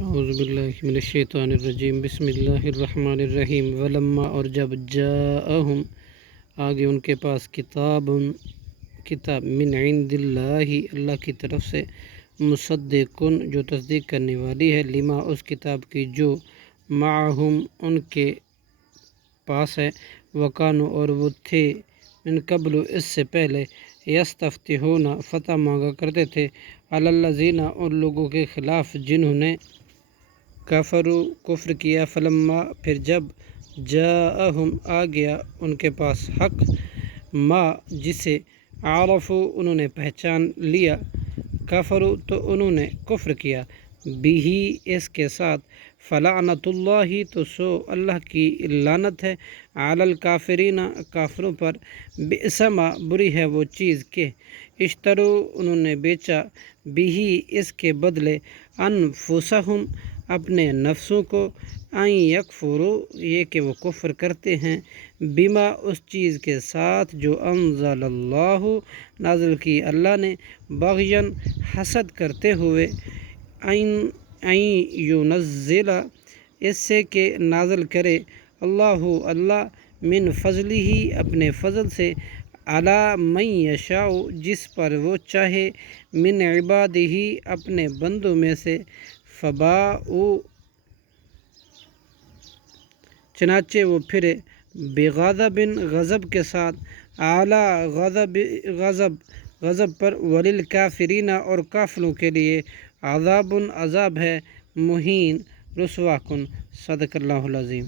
اعوذ باللہ من الشیطان الرجیم بسم اللہ الرحمن الرحیم ولما اور جب جاءہم آگے ان کے پاس کتاب من عند اللہ اللہ کی طرف سے مصدقن جو تصدیق کرنے والی ہے لما اس کتاب کی جو معہم ان کے پاس ہے وکانو اور وہ تھے من قبل اس سے پہلے یستفتحون فتح مانگا کرتے تھے علی الذین ان لوگوں کے خلاف جنہوں نے کفروا کفر کیا فلما پھر جب جاءہم آ گیا ان کے پاس حق ما جسے عرفوا انہوں نے پہچان لیا کفروا تو انہوں نے کفر کیا بھی اس کے ساتھ فلعنت اللہ تو سو اللہ کی لعنت ہے علی الکافرین کافروں پر بئس ما بری ہے وہ چیز کہ اشترو انہوں نے بیچا بھی اس کے بدلے انفسہم اپنے نفسوں کو ان یکفروا یہ کہ وہ کفر کرتے ہیں بما اس چیز کے ساتھ جو انزل اللہ نازل کی اللہ نے بغین حسد کرتے ہوئے ان ینزل اس سے کہ نازل کرے اللہ من فضلہ اپنے فضل سے علی من یشاء جس پر وہ چاہے من عبادہ اپنے بندوں میں سے فباؤ چنانچہ وہ پھرے بغضب غضب کے ساتھ اعلی غضب پر وللکافرین اور کافروں کے لیے عذاب ہے مہین رسوا کن صدق اللہ العظیم۔